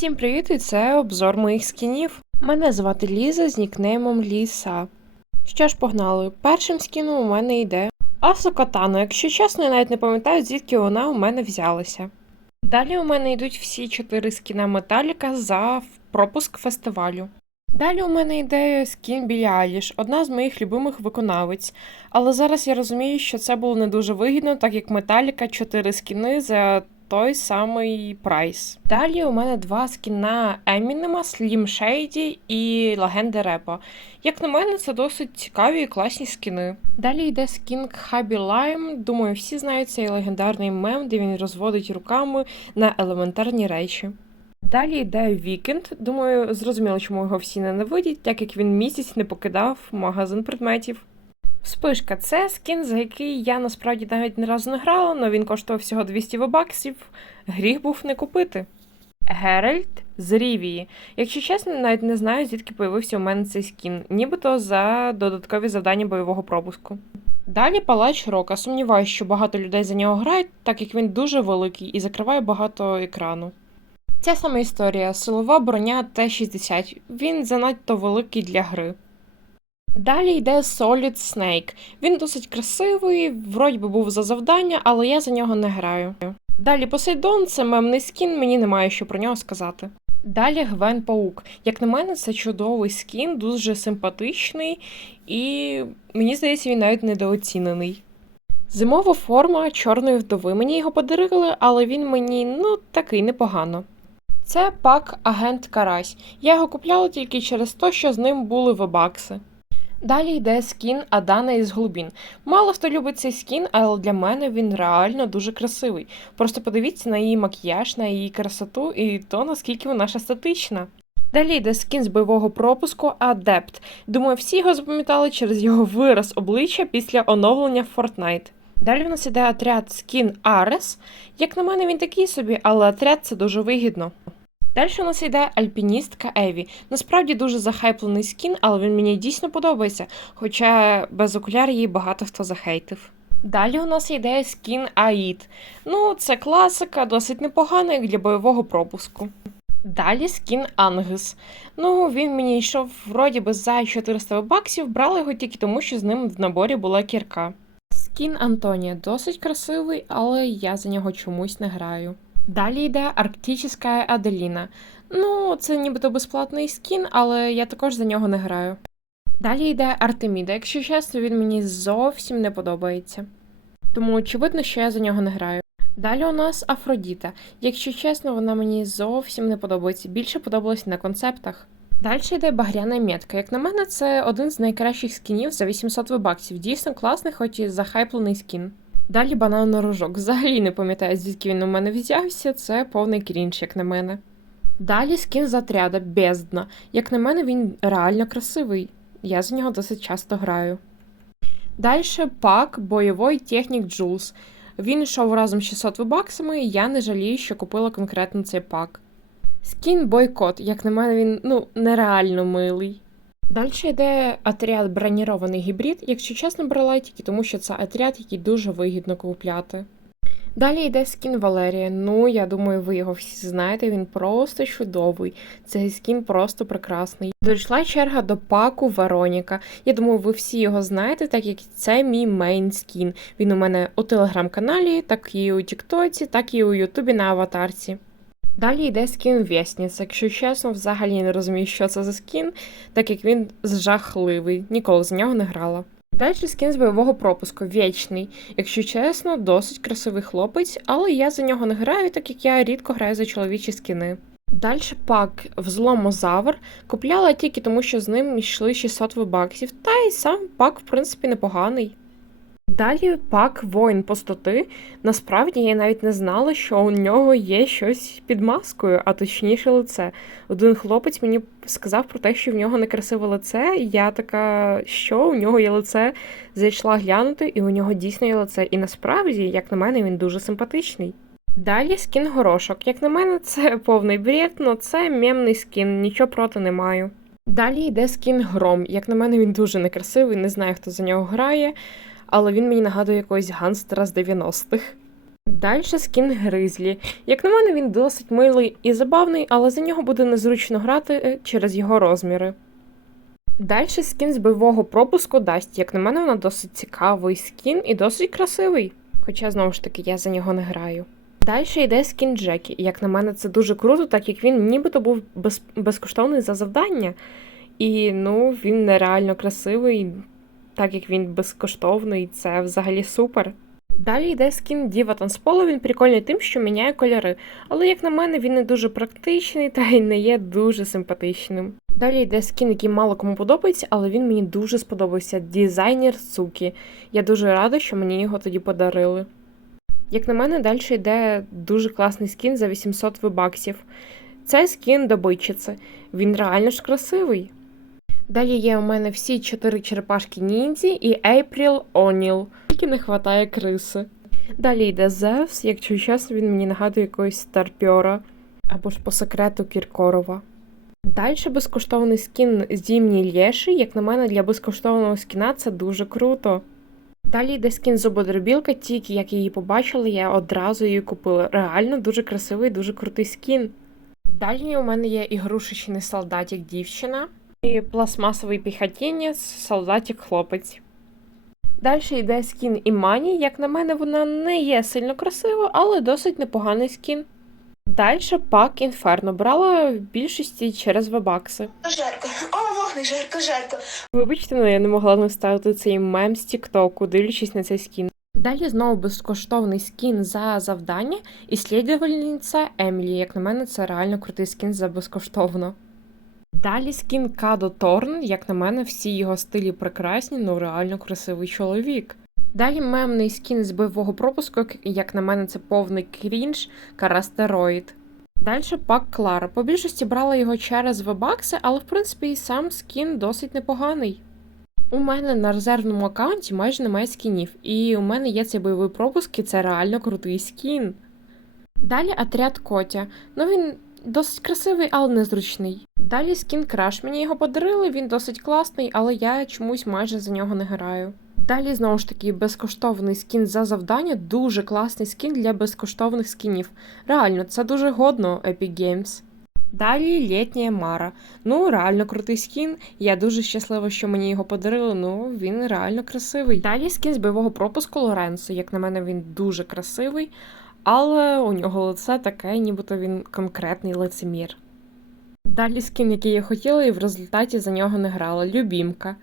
Всім привіт! І це обзор моїх скінів. Мене звати Ліза з нікнеймом Ліса. Що ж, погнали. Першим скіном у мене йде Асу Катану. Якщо чесно, я навіть не пам'ятаю, звідки вона у мене взялася. Далі у мене йдуть всі чотири скіна Металіка за пропуск фестивалю. Далі у мене йде скін Білі Айліш, одна з моїх любимих виконавиць. Але зараз я розумію, що це було не дуже вигідно, так як Металіка 4 скіни за той самий прайс. Далі у мене два скіна Емінема, Slim Shady і Легенди Репа. Як на мене, це досить цікаві і класні скіни. Далі йде скін Хабі Лайм. Думаю, всі знають цей легендарний мем, де він розводить руками на елементарні речі. Далі йде Вікенд. Думаю, зрозуміло, чому його всі ненавидять, так як він місяць не покидав магазин предметів. Спишка це скін, за який я насправді навіть ні разу не грала, але він коштував всього 200 вебаксів. Гріх був не купити. Геральт з Рівії. Якщо чесно, навіть не знаю, звідки появився у мене цей скін, нібито за додаткові завдання бойового пропуску. Далі палач Рока. Сумніваюся, що багато людей за нього грають, так як він дуже великий і закриває багато екрану. Ця сама історія силова броня Т-60. Він занадто великий для гри. Далі йде Solid Snake. Він досить красивий, вроді би був за завдання, але я за нього не граю. Далі Посейдон це мемний скін, мені немає що про нього сказати. Далі Гвен Паук. Як на мене, це чудовий скін, дуже симпатичний, і мені здається, він навіть недооцінений. Зимова форма чорної вдови. Мені його подарили, але він мені ну такий непогано. Це пак Агент Карась. Я його купляла тільки через те, що з ним були вебакси. Далі йде скін Адана із Глубін. Мало хто любить цей скін, але для мене він реально дуже красивий. Просто подивіться на її макіяж, на її красоту і то, наскільки вона ж естетична. Далі йде скін з бойового пропуску Адепт. Думаю, всі його запам'ятали через його вираз обличчя після оновлення Fortnite. Далі в нас іде отряд скін Арес. Як на мене, він такий собі, але отряд це дуже вигідно. Далі у нас йде альпіністка Еві. Насправді дуже захайплений скін, але він мені дійсно подобається, хоча без окуляр її багато хто захейтив. Далі у нас йде скін Аїд. Ну, це класика, досить непогана, як для бойового пропуску. Далі скін Ангес. Ну, він мені йшов вроді би за 400 баксів, брала його тільки тому, що з ним в наборі була кірка. Скін Антонія досить красивий, але я за нього чомусь не граю. Далі йде Арктична Аделіна. Ну, це нібито безплатний скін, але я також за нього не граю. Далі йде Артеміда. Якщо чесно, він мені зовсім не подобається. Тому очевидно, що я за нього не граю. Далі у нас Афродіта. Якщо чесно, вона мені зовсім не подобається. Більше подобалась на концептах. Далі йде багряна метка. Як на мене, це один з найкращих скінів за 800 вебаксів. Дійсно класний, хоч і захайплений скін. Далі банан рожок. Взагалі не пам'ятаю, звідки він у мене взявся. Це повний крінж, як на мене. Далі скін з отряда бездна. Як на мене, він реально красивий. Я за нього досить часто граю. Далі пак бойовий технік Джулс. Він йшов разом з 600 вебаксами, і я не жалію, що купила конкретно цей пак. Скін бойкот, як на мене, він ну нереально милий. Далі йде отряд бронірований гібрид, якщо чесно, брала тільки тому, що це отряд, який дуже вигідно купляти. Далі йде скін Валерія. Ну, я думаю, ви його всі знаєте, він просто чудовий. Цей скін просто прекрасний. Дійшла черга до паку Вероніка. Я думаю, ви всі його знаєте, так як це мій мейн скін. Він у мене у телеграм-каналі, так і у Тіктоці, так і у Ютубі на аватарці. Далі йде скін Вєсніц. Якщо чесно, взагалі не розумію, що це за скін, так як він жахливий, ніколи з нього не грала. Далі скін з бойового пропуску вічний. Якщо чесно, досить красивий хлопець, але я за нього не граю, так як я рідко граю за чоловічі скіни. Далі пак взломозавр купляла тільки тому, що з ним йшли 600 вебаксів, та й сам пак, в принципі, непоганий. Далі пак воїн пустоти. Насправді я навіть не знала, що у нього є щось під маскою, а точніше лице. Один хлопець мені сказав про те, що в нього некрасиве лице. Я така, що у нього є лице, зайшла глянути, і у нього дійсно є лице. І насправді, як на мене, він дуже симпатичний. Далі скін горошок. Як на мене, це повний бред, але це мемний скін, нічого проти не маю. Далі йде скін гром. Як на мене, він дуже некрасивий, не знаю, хто за нього грає але він мені нагадує якогось ганстера з 90-х. Далі скін Гризлі. Як на мене, він досить милий і забавний, але за нього буде незручно грати е, через його розміри. Далі скін з бойового пропуску дасть. Як на мене, вона досить цікавий скін і досить красивий. Хоча, знову ж таки, я за нього не граю. Далі йде скін Джекі. Як на мене, це дуже круто, так як він нібито був без... безкоштовний за завдання. І ну, він нереально красивий, так як він безкоштовний, це взагалі супер. Далі йде скін Діва Танцполу, він прикольний тим, що міняє кольори. Але, як на мене, він не дуже практичний та й не є дуже симпатичним. Далі йде скін, який мало кому подобається, але він мені дуже сподобався. Дизайнер Цукі. Я дуже рада, що мені його тоді подарили. Як на мене, далі йде дуже класний скін за 800 вибаксів. Це скін добичиці. Він реально ж красивий. Далі є у мене всі чотири черепашки ніндзі і Ейпріл Оніл. Тільки не вистачає криси. Далі йде Зевс, якщо чесно, він мені нагадує якогось старпьора або ж по секрету Кіркорова. Далі безкоштовний скін Зімній Лєші, як на мене, для безкоштовного скіна це дуже круто. Далі йде скін Зубодробілка, тільки як її побачила, я одразу її купила. Реально дуже красивий, дуже крутий скін. Далі у мене є ігрушечний солдатик дівчина і пластмасовий піхотінець, солдатик хлопець. Далі йде скін Імані. Як на мене, вона не є сильно красива, але досить непоганий скін. Далі пак Інферно брала в більшості через вебакси. Жарко. О, вогник, жарко, жарко. Вибачте, але я не могла не ставити цей мем з Тіктоку, дивлячись на цей скін. Далі знову безкоштовний скін за завдання, і слідувальниця Емілі. Як на мене, це реально крутий скін за безкоштовно. Далі скін Кадо Торн, як на мене, всі його стилі прекрасні, ну реально красивий чоловік. Далі мемний скін з бойового пропуску, як на мене, це повний крінж, карастероїд. Далі пак Клара. По більшості брала його через вебакси, але в принципі і сам скін досить непоганий. У мене на резервному аккаунті майже немає скінів, і у мене є цей бойовий пропуск, і це реально крутий скін. Далі отряд Котя. Ну він досить красивий, але незручний. Далі скін Краш. Мені його подарили, він досить класний, але я чомусь майже за нього не граю. Далі, знову ж таки, безкоштовний скін за завдання, дуже класний скін для безкоштовних скінів. Реально, це дуже годно Epic Games. Далі літня Мара. Ну, реально крутий скін. Я дуже щаслива, що мені його подарили. Ну, він реально красивий. Далі скін з бойового пропуску Лоренцо. Як на мене, він дуже красивий, але у нього лице таке, нібито він конкретний лицемір. Далі скін, який я хотіла, і в результаті за нього не грала. Любімка.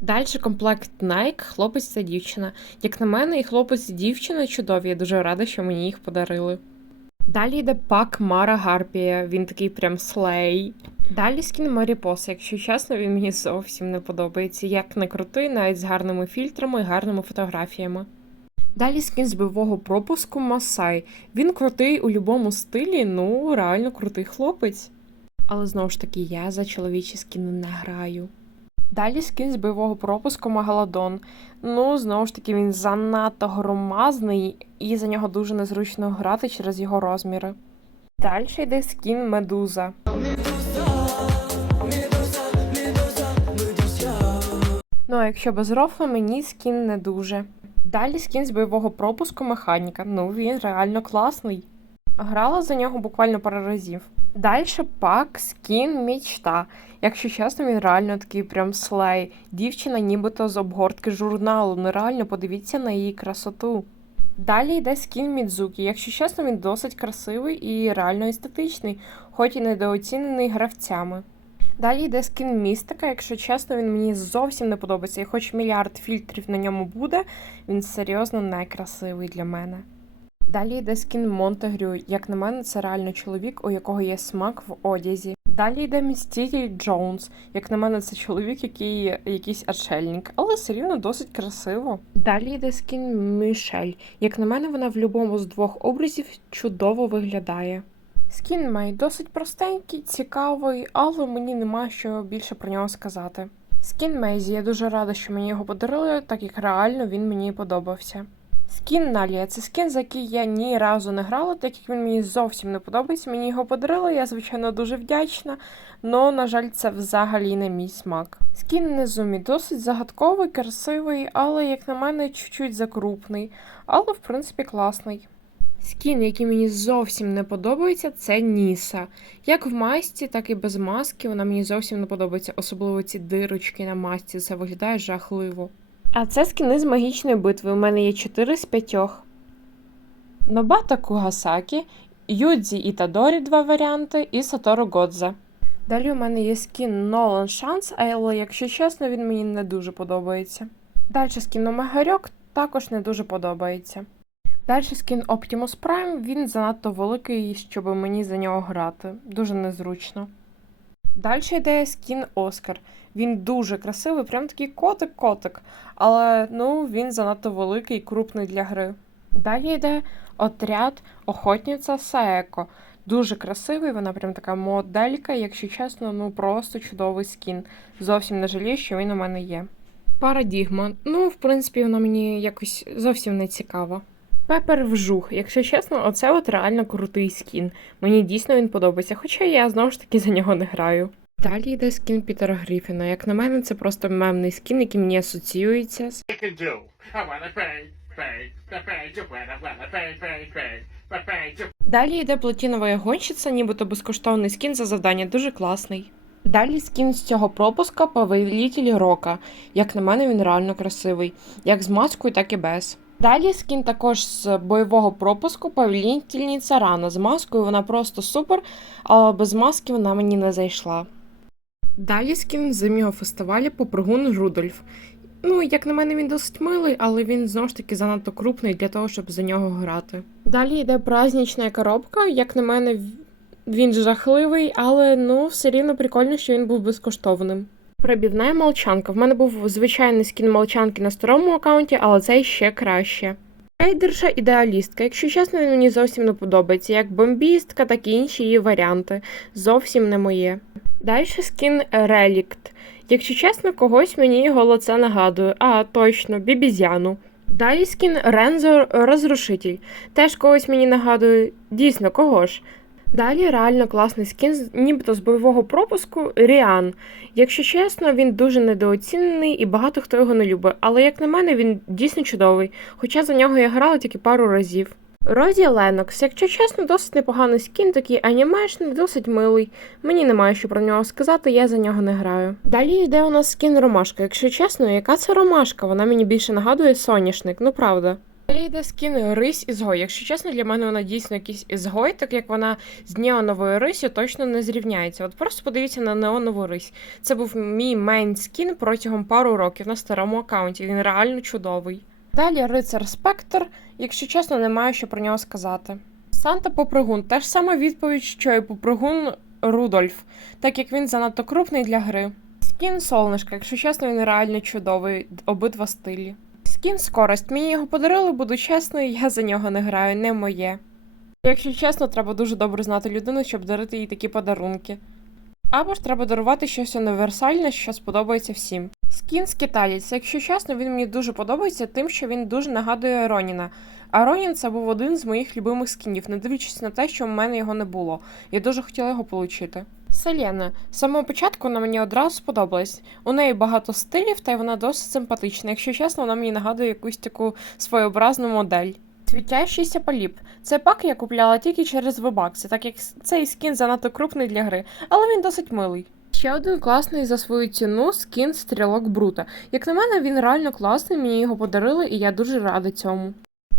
Далі комплект Nike, хлопець та дівчина. Як на мене, і хлопець і дівчина чудові. Я дуже рада, що мені їх подарили. Далі йде пак Мара Гарпія, він такий прям слей. Далі скін Маріпоса, якщо чесно, він мені зовсім не подобається. Як не крутий, навіть з гарними фільтрами і гарними фотографіями. Далі скін з бойового пропуску Масай. Він крутий у будь-якому стилі, ну реально крутий хлопець. Але знову ж таки, я за чоловічі скіни не граю. Далі скін з бойового пропуску Магаладон. Ну, знову ж таки, він занадто громазний, і за нього дуже незручно грати через його розміри. Далі йде скін Медуза. Ну, а якщо без рофла, мені скін не дуже. Далі скін з бойового пропуску механіка. Ну, він реально класний. Грала за нього буквально пару разів. Далі пак скін мічта. Якщо чесно, він реально такий прям слей. Дівчина нібито з обгортки журналу. Ну реально подивіться на її красоту. Далі йде скін Мідзукі. Якщо чесно, він досить красивий і реально естетичний, хоч і недооцінений гравцями. Далі йде скін містика. Якщо чесно, він мені зовсім не подобається. І хоч мільярд фільтрів на ньому буде, він серйозно найкрасивий для мене. Далі йде скін Монтегрю. Як на мене, це реально чоловік, у якого є смак в одязі. Далі йде Містірі Джонс. Як на мене, це чоловік, який якийсь отшельник, але все рівно досить красиво. Далі йде скін Мішель. Як на мене, вона в будь-якому з двох образів чудово виглядає. Скін має досить простенький, цікавий, але мені нема що більше про нього сказати. Скін Мейзі, я дуже рада, що мені його подарили, так як реально він мені подобався. Скін Налія це скін, за який я ні разу не грала, так як він мені зовсім не подобається. Мені його подарили, я, звичайно, дуже вдячна, але, на жаль, це взагалі не мій смак. Скін Незумі досить загадковий, красивий, але, як на мене, чуть-чуть закрупний, але в принципі класний. Скін, який мені зовсім не подобається, це Ніса. Як в масці, так і без маски. Вона мені зовсім не подобається, особливо ці дирочки на масці. Це виглядає жахливо. А це скіни з магічної битви. У мене є 4 з 5. Нобата Кугасакі, Юдзі Ітадорі два варіанти, і Сатору Годзе. Далі у мене є скін Нолан Шанс, але якщо чесно, він мені не дуже подобається. Далі скін Омегарьок також не дуже подобається. Далі скін Optimus Prime, він занадто великий, щоб мені за нього грати. Дуже незручно. Далі йде скін Оскар. Він дуже красивий, прям такий котик-котик. Але ну, він занадто великий і крупний для гри. Далі йде отряд Охотниця Саеко. Дуже красивий, вона прям така моделька, якщо чесно, ну просто чудовий скін. Зовсім не жалію, що він у мене є. Парадігма. Ну, в принципі, вона мені якось зовсім не цікава. Пепер вжух. Якщо чесно, оце от реально крутий скін. Мені дійсно він подобається, хоча я знову ж таки за нього не граю. Далі йде скін Пітера Гріфіна. Як на мене, це просто мемний скін, який мені асоціюється з Далі йде платінова гонщиця, нібито безкоштовний скін за завдання, дуже класний. Далі скін з цього пропуска Повелітель Рока. Як на мене, він реально красивий, як з маскою, так і без. Далі скін також з бойового пропуску Повелітельниця Рана. З маскою вона просто супер, але без маски вона мені не зайшла. Далі скін з зимнього фестивалю Попригун Рудольф. Ну, як на мене, він досить милий, але він знову ж таки занадто крупний для того, щоб за нього грати. Далі йде празднична коробка. Як на мене, він жахливий, але ну все рівно прикольно, що він був безкоштовним. Пробівна молчанка. В мене був звичайний скін молчанки на старому аккаунті, але цей ще краще. Рейдерша ідеалістка. Якщо чесно, мені зовсім не подобається. Як бомбістка, так і інші її варіанти. Зовсім не моє. Далі скін Релікт. Якщо чесно, когось мені його лице нагадує. А, точно, бібізяну. Далі скін Рензо Розрушитель. Теж когось мені нагадує. Дійсно, кого ж? Далі реально класний скін, нібито з бойового пропуску Ріан. Якщо чесно, він дуже недооцінений і багато хто його не любить. Але як на мене, він дійсно чудовий. Хоча за нього я грала тільки пару разів. Розі Ленокс, якщо чесно, досить непоганий скін, такий анімешний, досить милий. Мені немає що про нього сказати, я за нього не граю. Далі йде у нас скін Ромашка. Якщо чесно, яка це ромашка? Вона мені більше нагадує соняшник, ну правда. Далі йде скін Рись ізгой. Якщо чесно, для мене вона дійсно якийсь ізгой, так як вона з неоновою рисю точно не зрівняється. От просто подивіться на неонову рись. Це був мій мейн скін протягом пару років на старому аккаунті. Він реально чудовий. Далі рицар Спектр, якщо чесно, не маю що про нього сказати. Санта Попригун теж сама відповідь, що і Попригун Рудольф, так як він занадто крупний для гри. Скін Солнишка, якщо чесно, він реально чудовий, обидва стилі. Скін скорость. Мені його подарили, буду чесною, я за нього не граю, не моє. Якщо чесно, треба дуже добре знати людину, щоб дарити їй такі подарунки. Або ж треба дарувати щось універсальне, що сподобається всім. Скін скиталець. Якщо чесно, він мені дуже подобається тим, що він дуже нагадує Роніна. А Ронін це був один з моїх любимих скінів, не дивлячись на те, що в мене його не було. Я дуже хотіла його отримати. Селена. З самого початку вона мені одразу сподобалась. У неї багато стилів, та й вона досить симпатична. Якщо чесно, вона мені нагадує якусь таку своєобразну модель. Світящийся поліп. Це пак я купляла тільки через вебакси, так як цей скін занадто крупний для гри, але він досить милий. Ще один класний за свою ціну скін стрілок Брута. Як на мене, він реально класний, мені його подарили, і я дуже рада цьому.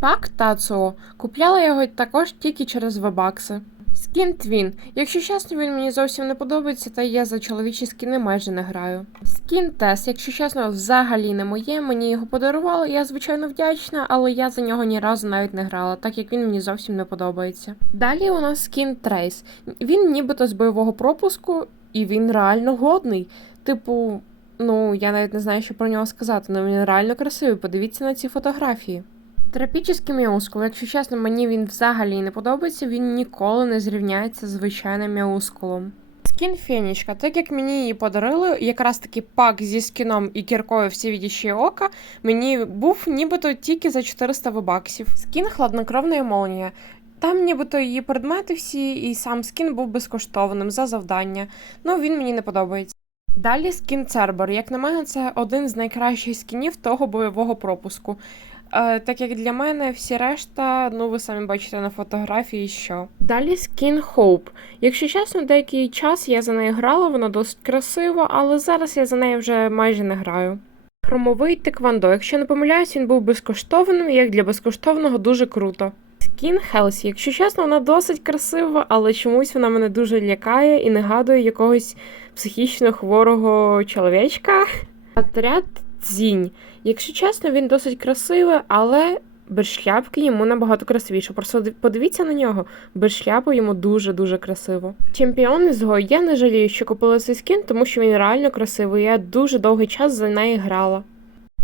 Пак Тацуо. Купляла його також тільки через вебакси. Скін Твін. Якщо чесно, він мені зовсім не подобається, та я за чоловічі скіни майже не граю. Скін Тес, якщо чесно, взагалі не моє. Мені його подарували. Я звичайно вдячна, але я за нього ні разу навіть не грала, так як він мені зовсім не подобається. Далі у нас скін Трейс. Він нібито з бойового пропуску, і він реально годний. Типу, ну я навіть не знаю, що про нього сказати, але він реально красивий. Подивіться на ці фотографії. Терапічний міускул, якщо чесно, мені він взагалі не подобається, він ніколи не зрівняється з звичайним міускулом. Скін Фенічка, так як мені її подарили, якраз таки пак зі скіном і кіркою всі відіші ока, мені був нібито тільки за 400 вебаксів. Скін хладнокровної молнія. Там нібито її предмети всі, і сам скін був безкоштовним за завдання. Ну він мені не подобається. Далі скін Цербер. Як на мене, це один з найкращих скінів того бойового пропуску. Е, так як для мене всі решта, ну ви самі бачите на фотографії, що. Далі скін Hope. Якщо чесно, деякий час я за нею грала, вона досить красива, але зараз я за нею вже майже не граю. Хромовий теквандо. Якщо не помиляюсь, він був безкоштовним, і як для безкоштовного дуже круто. Скін Хелсі. Якщо чесно, вона досить красива, але чомусь вона мене дуже лякає і нагадує якогось психічно хворого чоловічка. Отряд Цзінь. Якщо чесно, він досить красивий, але без шляпки йому набагато красивіше. Просто подивіться на нього. Без шляпи йому дуже-дуже красиво. Чемпіон із Го. Я не жалію, що купила цей скін, тому що він реально красивий. Я дуже довгий час за неї грала.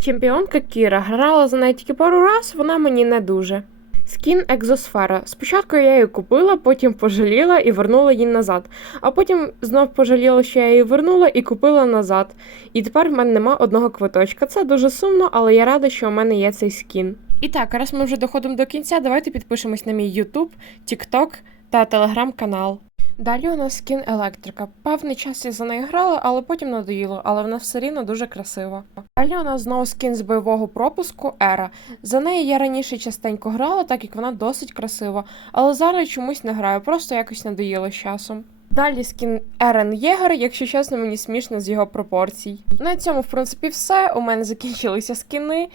Чемпіонка Кіра грала за неї тільки пару раз, вона мені не дуже. Скін Екзосфера. Спочатку я її купила, потім пожаліла і вернула її назад. А потім знов пожаліла, що я її вернула і купила назад. І тепер в мене нема одного квиточка. Це дуже сумно, але я рада, що у мене є цей скін. І так, раз ми вже доходимо до кінця, давайте підпишемось на мій YouTube, TikTok та телеграм-канал. Далі у нас скін електрика. Певний час я за нею грала, але потім надоїло, але вона все рівно дуже красива. Далі у нас знову скін з бойового пропуску Ера. За неї я раніше частенько грала, так як вона досить красива, але зараз чомусь не граю, просто якось надоїло з часом. Далі скін Ерен Єгер, якщо чесно, мені смішно з його пропорцій. На цьому, в принципі, все. У мене закінчилися скіни.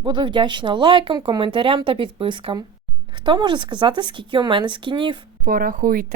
Буду вдячна лайкам, коментарям та підпискам. Хто може сказати, скільки у мене скінів? Порахуйте.